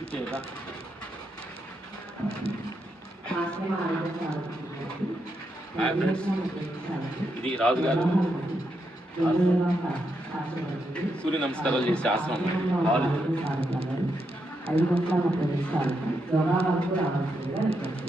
ఇచ్చేదా ఇది రాజు గారు. సూర్య నమస్కారాలు చేసే ఆశ్రమం అండి. హాల్ ఐదు గంటల ముప్పై నిమిషాలు. యోగా వరకు రావాల్సిందిగా రిక్వెస్ట్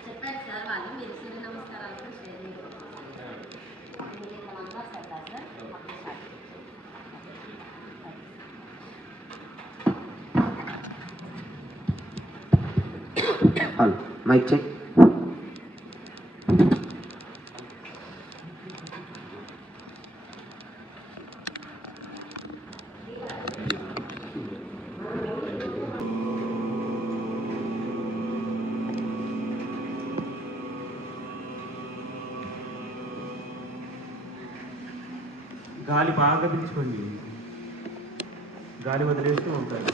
చెప్పారు సార్ వాళ్ళు మీరు సూర్య నమస్కారాలు కూడా షేర్ చేయండి మీరు ఇట్లా నంబర్ సార్ సార్ అప్పుడు స్టార్ట్ హలో మైక్ చెక్ గాలి బాగా పీల్చుకోండి. గాలి వదిలేస్తూ ఉంటారు.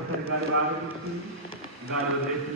ఆఖరిసారి గాలి బాగా పీల్చుకోండి గాలి వదిలేస్తూ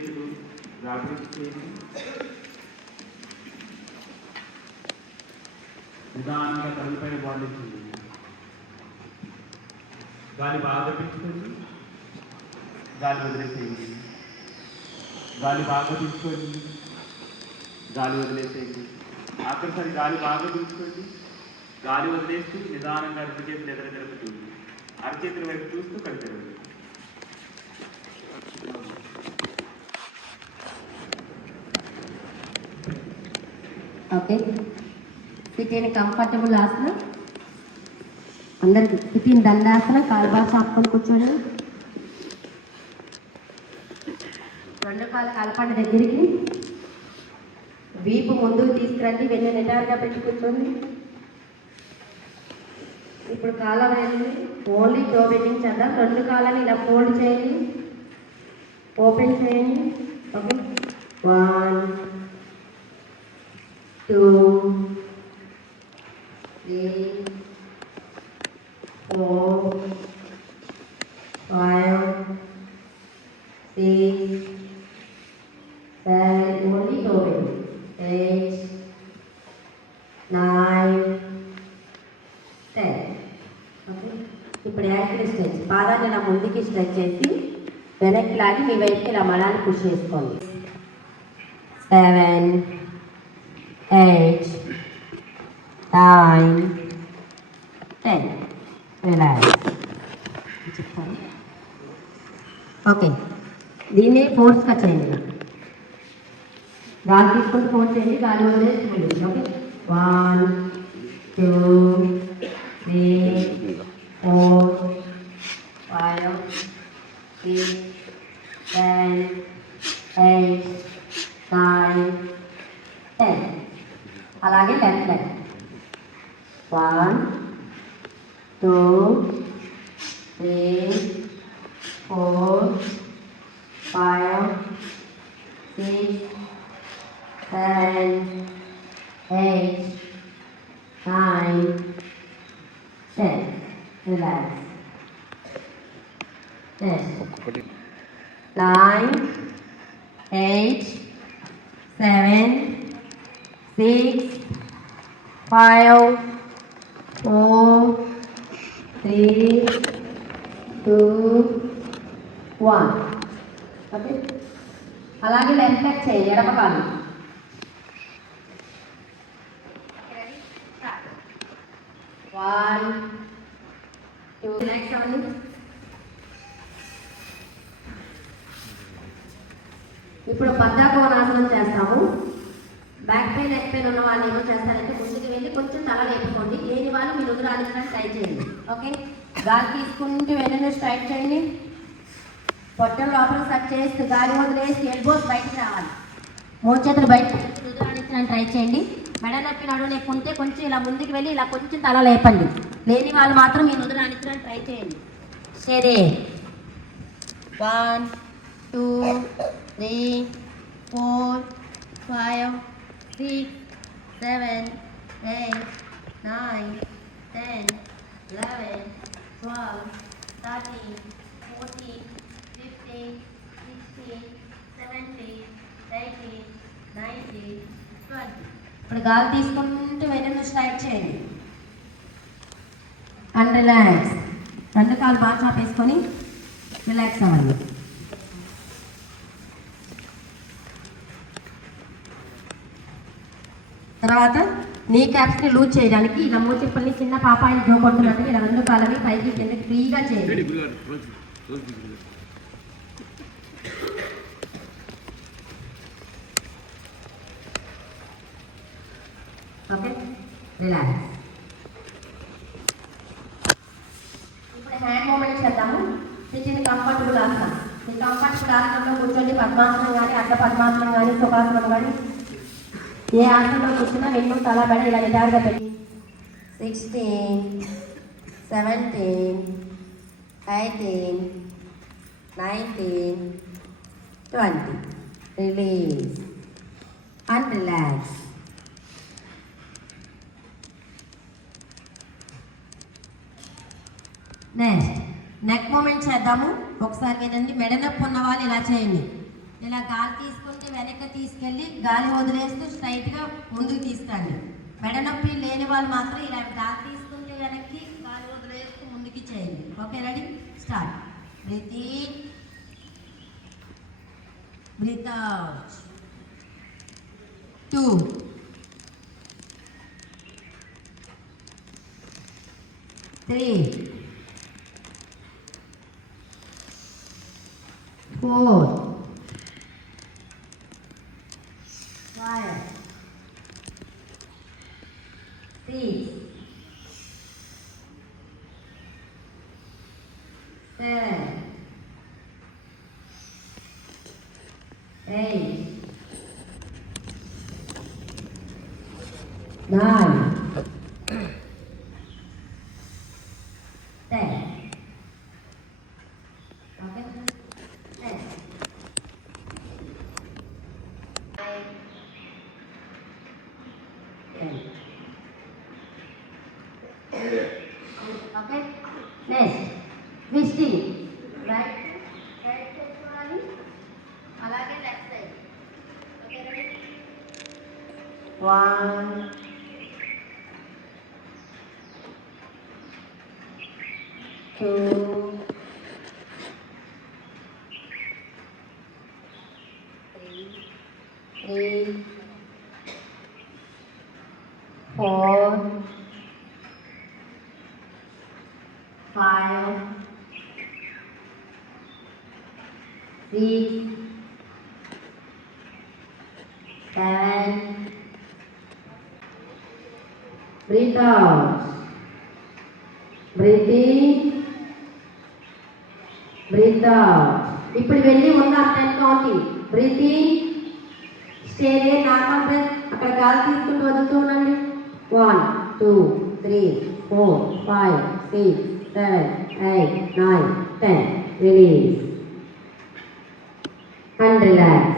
చేతులు జాగ్రత్త చేయండి నిదానంగా తల్లిపైన బాధించింది గాలి బాగా పీల్చుకోండి గాలి వదిలేసేయండి. గాలి బాగా పీల్చుకోండి గాలి వదిలేసేయండి. ఆఖరిసారి గాలి బాగా పీల్చుకోండి గాలి వదిలేస్తూ నిదానంగా రెండు చేతులు ఎదురు జరుపుతుంది అరచేతుల వైపు చూస్తూ కడితెరవండి ఓకే. సిట్ ఇన్ కంఫర్టబుల్ ఆసనం అందరికి సిట్ ఇన్ దండాసనం కాలు బాగా చాపుకొని కూర్చోండి. రెండు కాలు కలపండి దగ్గరికి వీపు ముందుకు తీసుకురండి వెళ్ళి నిటారుగా పెట్టి కూర్చోండి. ఇప్పుడు కాలం వెళ్ళి ఓన్లీ టో బెట్టింగ్ చేద్దాం. రెండు కాలని ఇలా ఫోల్డ్ చేయండి. ఓపెన్ చేయండి. Okay. One two, three, four, five, six, seven, only total, eight, nine, ten. Okay. ఇప్పుడు యాక్టివ్ స్ట్రెచ్. పాదాన్ని ఇలా ముందుకి స్ట్రెచ్ చేసి వెనక్కి లాగి మీ వైపుకి ఇలా మలాన్ని పుష్ చేసుకోండి. Seven eight, nine, ten. Relax. చెప్తాను ఓకే దీన్ని ఫోర్స్గా చేయండి గాలి తీసుకుంటూ ఫోర్స్ చేయండి గాలి వదిలేసి okay one two, three, four, five, six, seven, eight, nine, ten. అలాగే left leg one two three four five six seven eight nine, ten. Relax. Next. Nine, eight, seven, six, five, four, three, two, one. Okay అలాగే left back చేయండి ఎడమ కాదు one two next అవన్నీ ఇప్పుడు పద్దాకోనాసనం చేస్తాము. Back pain neck pain ఉన్న వాళ్ళు ఏమో చేస్తారంటే ముందుకు వెళ్ళి కొంచెం తల లేపుకోండి. లేని వాళ్ళు మీరు ఎదురాడించడానికి ట్రై చేయండి. ఓకే? గాలి తీసుకుంటూ వెళ్ళిన స్ట్రైట్ చేయండి. పొట్టం లోపల సట్ చేస్తూ గాలి వదిలేసి ఎల్బోస్ బయటికి రావాలి. మూడు చేతులు బయట ఎదురాడించడానికి ట్రై చేయండి. మెడ నొప్పి నడువు లేకుంటే కొంచెం ఇలా ముందుకు వెళ్ళి ఇలా కొంచెం తల లేపండి. లేని వాళ్ళు మాత్రం మీరు ఎదురాడించడానికి ట్రై చేయండి. సరే. One two three four five six seven eight nine ten eleven twelve thirteen fourteen fifteen sixteen seventeen eighteen nineteen twenty ఇప్పుడు గాలి తీసుకుంటూ వెనక్కి స్ట్రైక్ చేయండి. అండ్ రిలాక్స్ రెండు కాలు బాగా చాపేసుకొని రిలాక్స్ అవ్వండి. తర్వాత నీ క్యాప్స్ని లూజ్ చేయడానికి ఇలా మూచిప్పల్ని చిన్న పాపాయిని జో కొడుతున్నట్టుగా ఇలా రెండు కాళ్ళని పైకి కిందకి ఫ్రీగా చేయండి ఓకే రిలాక్స్ ఇప్పుడు హ్యాండ్ మూమెంట్ చేద్దాము. సిట్టింగ్ కంఫర్టబుల్ ఆసనం ఈ కంఫర్టబుల్ ఆసనంలో కూర్చోండి. పద్మాసనం కానీ అడ్డ పద్మాసనం కానీ సుఖాసనం కానీ ఏ ఆసనంలో కూర్చున్నా వెన్ను తల బెడ ఇలా నిటారుగా పెట్టి. Sixteen seventeen eighteen nineteen twenty release and relax next neck movement చేద్దాము. ఒకసారి వినండి. మెడ నొప్పి ఉన్న వాళ్ళు ఇలా చేయండి. ఇలా గాలి తీసుకుంటే వెనక్కి తీసుకెళ్ళి గాలి వదిలేస్తూ స్ట్రైట్గా ముందుకు తీసుకురండి మెడ నొప్పి లేని వాళ్ళు మాత్రం ఇలా గాలి తీసుకుంటే వెనక్కి గాలి వదిలేస్తూ ముందుకి చేయండి. Okay ready? Start. Breathe in. Breathe out. Two. Three. Four. Sinai two three, four, five, six, seven, Breathe out. Breathe in. Breathe ఇప్పుడు వెళ్ళి ఉందాం ten counting breathe in normal breath అక్కడ గాలి తీసుకుంటూ వదులుతూ ఉండండి. One two three four five six seven eight nine ten release and relax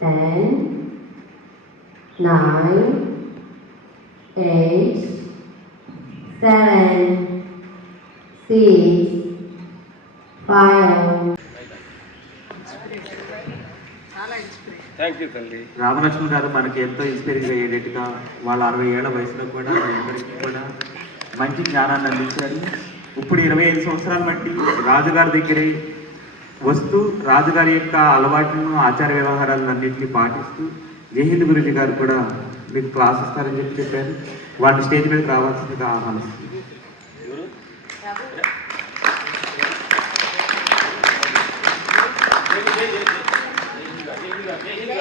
ten nine తల్లి. రామలక్ష్మణ్ గారు మనకి ఎంతో ఇన్స్పైరింగ్ అయ్యేటట్టుగా వాళ్ళ అరవై ఏళ్ళ వయసులో కూడా అందరికీ కూడా మంచి జ్ఞానాన్ని అందించారు. ఇప్పుడు ఇరవై ఐదు సంవత్సరాల బట్టి రాజుగారి దగ్గరే వస్తూ రాజుగారి యొక్క అలవాట్లను ఆచార వ్యవహారాలను అన్నింటినీ పాటిస్తూ జయహింద్ గురుజీ గారు కూడా మీకు క్లాస్ ఇస్తారని చెప్పి చెప్పారు. వాళ్ళని స్టేజ్ మీదకి రావాల్సిందిగా ఆహ్వానిస్తుంది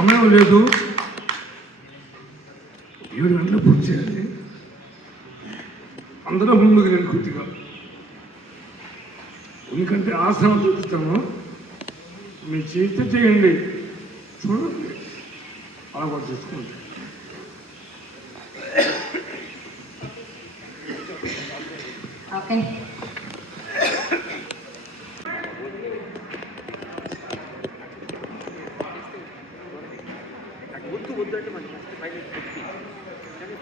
సమయం లేదు. ఏడు గంటలు పూర్తి చేయాలి. అందరూ ముందుకు నేను కొద్దిగా. ఎందుకంటే ఆసనం చూపిస్తాను మీ చేతి చేయండి. చూడండి. అలా కూడా చేసుకోండి.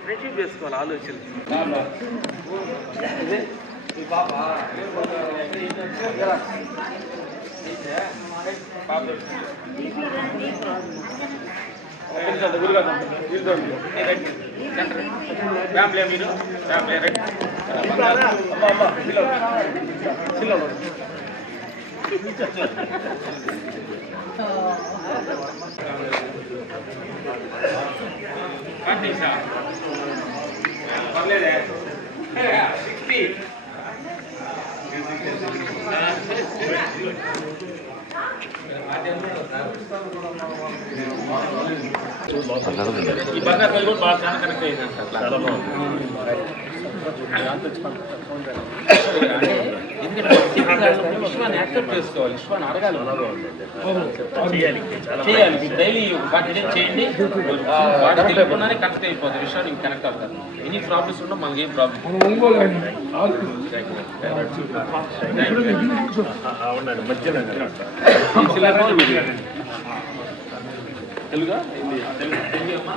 ఫ్రెండ్షిప్ చేసుకోవాలి ఆలోచన ఫ్యామిలీ మీరు ఫ్యామిలీ రైట్ పిల్లలు పర్లేదే సిక్స్టీ ఈ బంగారు కూడా బాగా చాలా కనెక్ట్ అయిందంట చాలా విశ్వాన్ని యాక్సెప్ట్ చేసుకోవాలి విశ్వాన్ని అడగాలి చేయాలి చేయాలి డైలీ వాటి డేస్ చేయండి ఆ, తెలియకుండానే కనెక్ట్ అయిపోతుంది విషయానికి కనెక్ట్ అవుతారు ఎన్ని ప్రాబ్లమ్స్ ఉన్నా మనకి ఏం ప్రాబ్లం తెలుగా తెలుగు తెలుగు అమ్మా